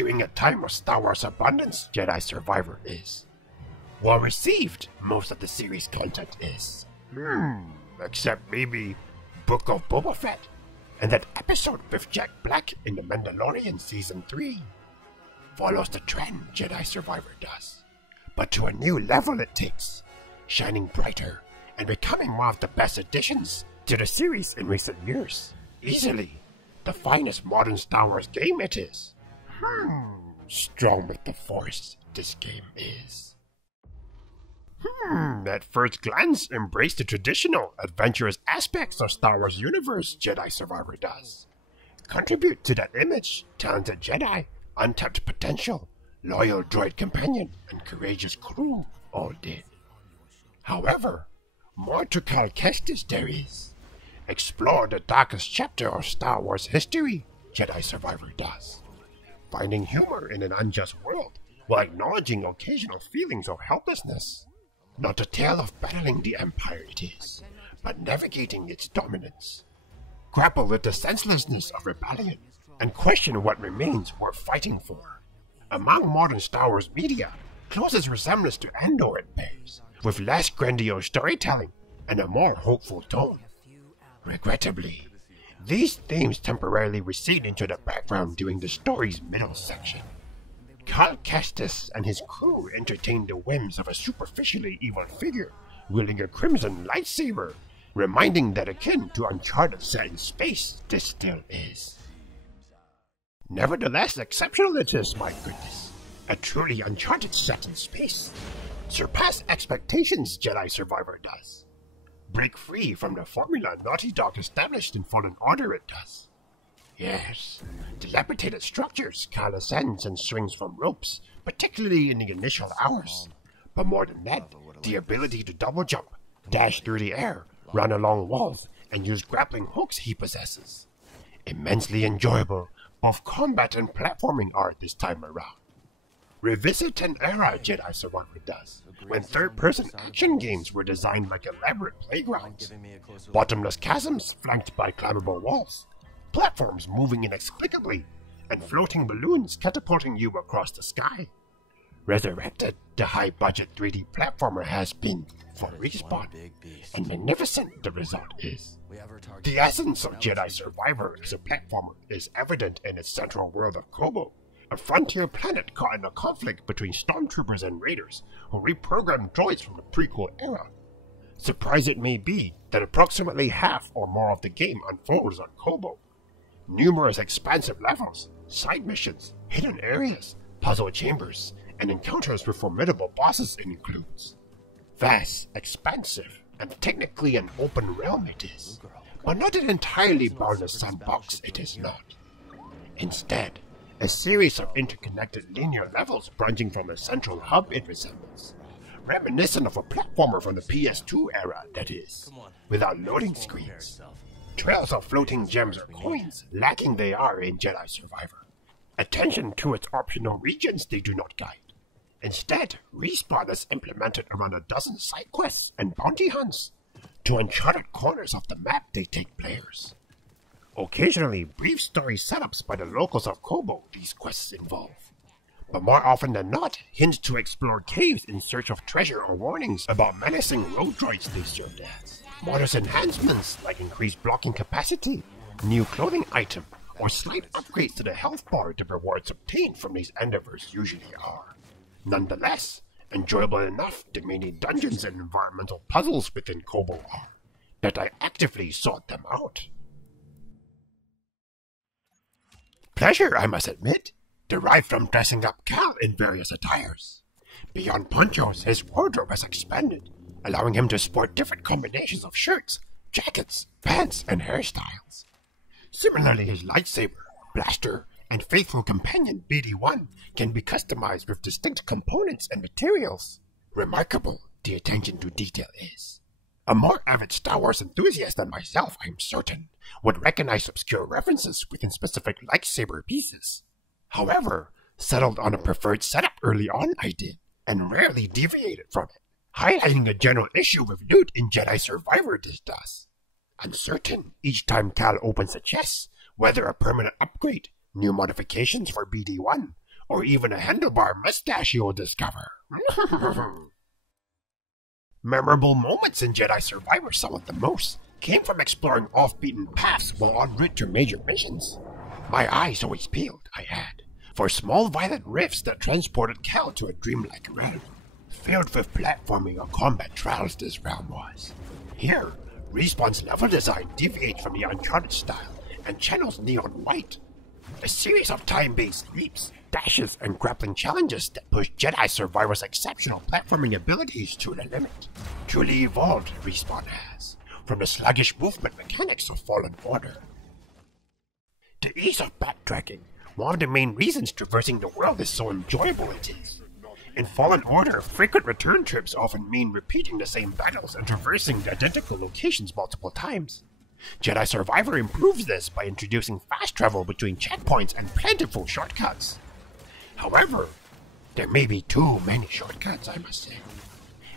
During a time of Star Wars abundance, Jedi Survivor is. Well received, most of the series content is. Except maybe Book of Boba Fett, and that episode with Jack Black in The Mandalorian Season 3. Follows the trend Jedi Survivor does, but to a new level it takes, shining brighter and becoming one of the best additions to the series in recent years. Easily the finest modern Star Wars game it is. Strong with the Force, this game is. At first glance, embrace the traditional, adventurous aspects of Star Wars universe Jedi Survivor does. Contribute to that image, talented Jedi, untapped potential, loyal droid companion, and courageous crew all did. However, more to Cal Kestis there is. Explore the darkest chapter of Star Wars history Jedi Survivor does. Finding humor in an unjust world while acknowledging occasional feelings of helplessness. Not a tale of battling the Empire it is, but navigating its dominance. Grapple with the senselessness of rebellion and question what remains worth fighting for. Among modern Star Wars media, closest resemblance to Andor it bears, with less grandiose storytelling and a more hopeful tone. Regrettably, these themes temporarily recede into the background during the story's middle section. Cal Kestis and his crew entertain the whims of a superficially evil figure wielding a crimson lightsaber, reminding that akin to Uncharted set in space this still is. Nevertheless, exceptional it is, my goodness. A truly Uncharted set in space. Surpass expectations, Jedi Survivor does. Break free from the formula Naughty Dog established in Fallen Order it does. Yes, dilapidated structures Cal ascends and swings from ropes, particularly in the initial hours. But more than that, the ability to double jump, dash through the air, run along walls, and use grappling hooks he possesses. Immensely enjoyable, both combat and platforming are this time around. Revisit an era Jedi Survivor does, when third-person action games were designed like elaborate playgrounds. Bottomless chasms flanked by climbable walls, platforms moving inexplicably, and floating balloons catapulting you across the sky. Resurrected, the high-budget 3D platformer has been, for Respawn, and magnificent the result is. The essence of Jedi Survivor as a platformer is evident in its central world of Kobo, a frontier planet caught in a conflict between stormtroopers and raiders who reprogrammed droids from the prequel era. Surprise it may be that approximately half or more of the game unfolds on Kobo. Numerous expansive levels, side missions, hidden areas, puzzle chambers, and encounters with formidable bosses it includes. Vast, expansive, and technically an open realm it is, but not an entirely boundless sandbox it is not. Instead, a series of interconnected linear levels branching from a central hub it resembles, reminiscent of a platformer from the PS2 era that is, without loading screens. Trails of floating gems or coins, lacking they are in Jedi Survivor. Attention to its optional regions they do not guide. Instead, Respawn has implemented around a dozen side quests and bounty hunts. To uncharted corners of the map they take players. Occasionally, brief story setups by the locals of Kobo these quests involve. But more often than not, hints to explore caves in search of treasure or warnings about menacing road droids they served as. Modest enhancements like increased blocking capacity, new clothing item, or slight upgrades to the health bar the rewards obtained from these endeavors usually are. Nonetheless, enjoyable enough the many dungeons and environmental puzzles within Kobo are, that I actively sought them out. Pleasure, I must admit, derived from dressing up Cal in various attires. Beyond ponchos, his wardrobe has expanded, allowing him to sport different combinations of shirts, jackets, pants, and hairstyles. Similarly, his lightsaber, blaster, and faithful companion BD-1 can be customized with distinct components and materials. Remarkable the attention to detail is. A more avid Star Wars enthusiast than myself, I'm certain, would recognize obscure references within specific lightsaber pieces. However, settled on a preferred setup early on I did, and rarely deviated from it, highlighting a general issue with loot in Jedi Survivor this does. Uncertain each time Cal opens a chest, whether a permanent upgrade, new modifications for BD-1, or even a handlebar mustache you'll discover. Memorable moments in Jedi Survivor, some of the most, came from exploring off-beaten paths while en route to major missions. My eyes always peeled, I had, for small violet rifts that transported Cal to a dreamlike realm, filled with platforming or combat trials this realm was. Here, Respawn's level design deviates from the Uncharted style and channels neon white. A series of time-based leaps, dashes, and grappling challenges that push Jedi Survivor's exceptional platforming abilities to the limit. Truly evolved, Respawn has, from the sluggish movement mechanics of Fallen Order. The ease of backtracking, one of the main reasons traversing the world is so enjoyable it is. In Fallen Order, frequent return trips often mean repeating the same battles and traversing the identical locations multiple times. Jedi Survivor improves this by introducing fast travel between checkpoints and plentiful shortcuts. However, there may be too many shortcuts, I must say.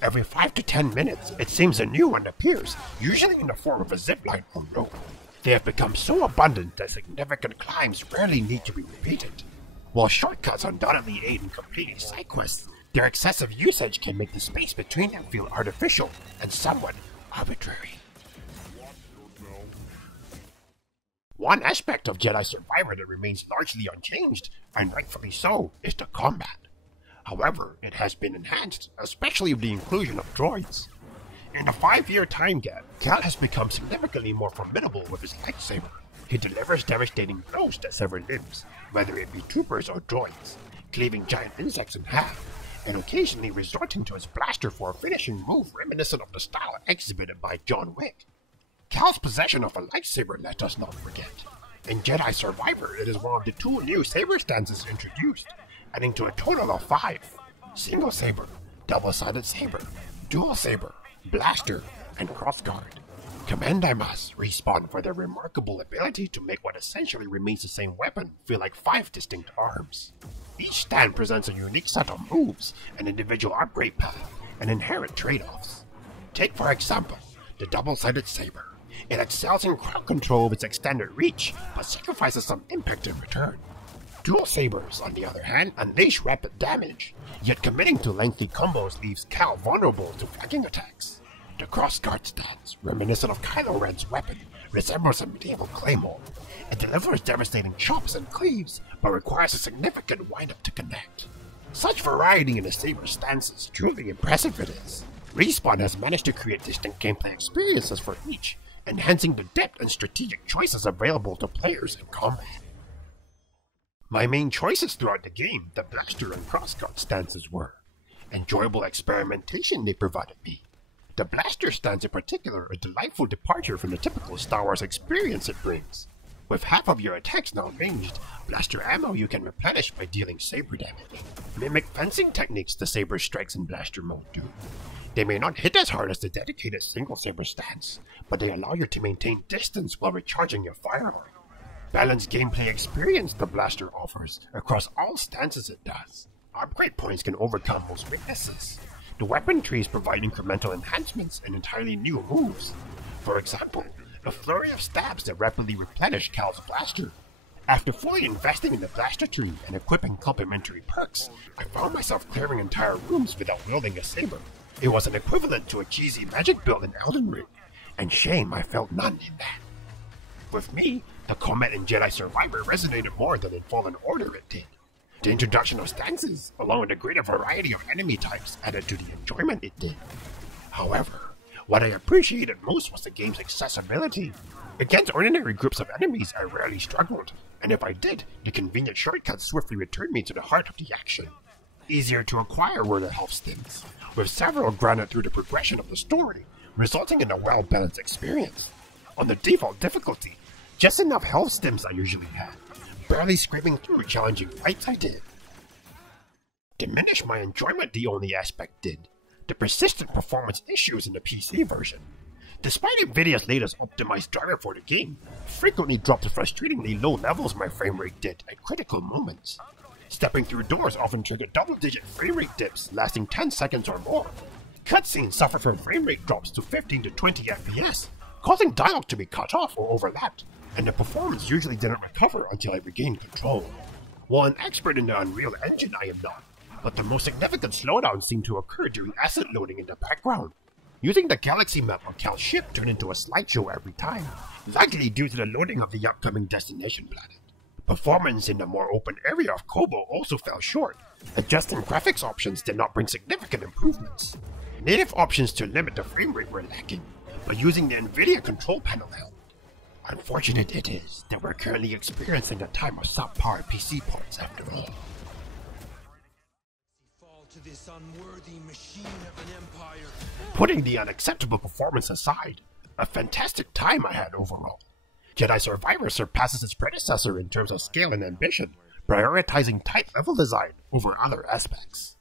Every 5 to 10 minutes, it seems a new one appears, usually in the form of a zipline or rope. They have become so abundant that significant climbs rarely need to be repeated. While shortcuts undoubtedly aid in completing side quests, their excessive usage can make the space between them feel artificial and somewhat arbitrary. One aspect of Jedi Survivor that remains largely unchanged, and rightfully so, is the combat. However, it has been enhanced, especially with the inclusion of droids. In a 5-year time gap, Cal has become significantly more formidable with his lightsaber. He delivers devastating blows that sever limbs, whether it be troopers or droids, cleaving giant insects in half, and occasionally resorting to his blaster for a finishing move reminiscent of the style exhibited by John Wick. Cal's possession of a lightsaber, let us not forget. In Jedi Survivor, it is one of the 2 new saber stances introduced, adding to a total of 5. Single saber, double-sided saber, dual saber, blaster, and crossguard. Commend I must Respawn for their remarkable ability to make what essentially remains the same weapon feel like 5 distinct arms. Each stand presents a unique set of moves, an individual upgrade path, and inherent trade-offs. Take for example, the double-sided saber. It excels in crowd control of its extended reach, but sacrifices some impact in return. Dual sabers, on the other hand, unleash rapid damage, yet committing to lengthy combos leaves Cal vulnerable to flanking attacks. The crossguard stance, reminiscent of Kylo Ren's weapon, resembles a medieval claymore. It delivers devastating chops and cleaves, but requires a significant windup to connect. Such variety in the saber stances, truly impressive it is. Respawn has managed to create distinct gameplay experiences for each, enhancing the depth and strategic choices available to players in combat. My main choices throughout the game, the blaster and crossguard stances were. Enjoyable experimentation they provided me. The blaster stance in particular, a delightful departure from the typical Star Wars experience it brings. With half of your attacks now ranged, blaster ammo you can replenish by dealing saber damage. Mimic fencing techniques the saber strikes in blaster mode do. They may not hit as hard as the dedicated single saber stance, but they allow you to maintain distance while recharging your firearm. Balanced gameplay experience the blaster offers across all stances it does. Upgrade points can overcome most weaknesses. The weapon trees provide incremental enhancements and entirely new moves. For example, a flurry of stabs that rapidly replenish Cal's blaster. After fully investing in the blaster tree and equipping complementary perks, I found myself clearing entire rooms without wielding a saber. It was an equivalent to a cheesy magic build in Elden Ring, and shame I felt none in that. With me, the combat in Jedi Survivor resonated more than in Fallen Order it did. The introduction of stances, along with a greater variety of enemy types, added to the enjoyment it did. However, what I appreciated most was the game's accessibility. Against ordinary groups of enemies, I rarely struggled, and if I did, the convenient shortcuts swiftly returned me to the heart of the action. Easier to acquire were the health stims, with several granted through the progression of the story, resulting in a well-balanced experience. On the default difficulty, just enough health stims I usually had, barely scraping through challenging fights I did. Diminish my enjoyment the only aspect did, the persistent performance issues in the PC version. Despite Nvidia's latest optimized driver for the game, frequently dropped to frustratingly low levels my frame rate did at critical moments. Stepping through doors often triggered double-digit frame rate dips lasting 10 seconds or more. Cutscenes suffer from frame rate drops to 15 to 20 FPS, causing dialogue to be cut off or overlapped, and the performance usually didn't recover until I regained control. While an expert in the Unreal Engine, I am not, but the most significant slowdowns seem to occur during asset loading in the background. Using the galaxy map of Cal's ship turned into a slideshow every time, likely due to the loading of the upcoming destination planet. Performance in the more open area of Kobo also fell short. Adjusting graphics options did not bring significant improvements. Native options to limit the frame rate were lacking, but using the NVIDIA control panel helped. Unfortunate it is that we're currently experiencing a time of subpar PC ports after all. Putting the unacceptable performance aside, a fantastic time I had overall. Jedi Survivor surpasses its predecessor in terms of scale and ambition, prioritizing tight level design over other aspects.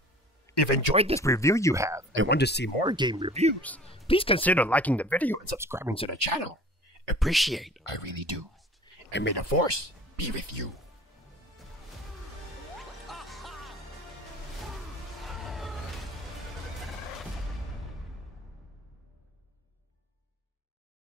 If you enjoyed this review you have and want to see more game reviews, please consider liking the video and subscribing to the channel. Appreciate, I really do. And may the Force be with you.